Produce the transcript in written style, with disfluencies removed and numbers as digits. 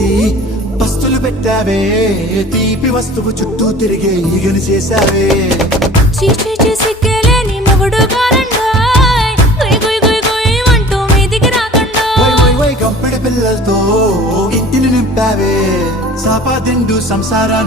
చేసి పస్తులు పెట్టావే, తీపి వస్తువు చుట్టూ తిరిగే ఈగని చేసావే. చీచి సిగ్గలేని మొగుడు గారండోయ్, గుయ్ గుయ్ గుయ్ గుయ్ అంటూ మీదికి రాకండోయ్. వై వై వై గంపెడి పిల్లలతో ఇంటిని నింపావే, సాపా దిండు సంసారాన్ని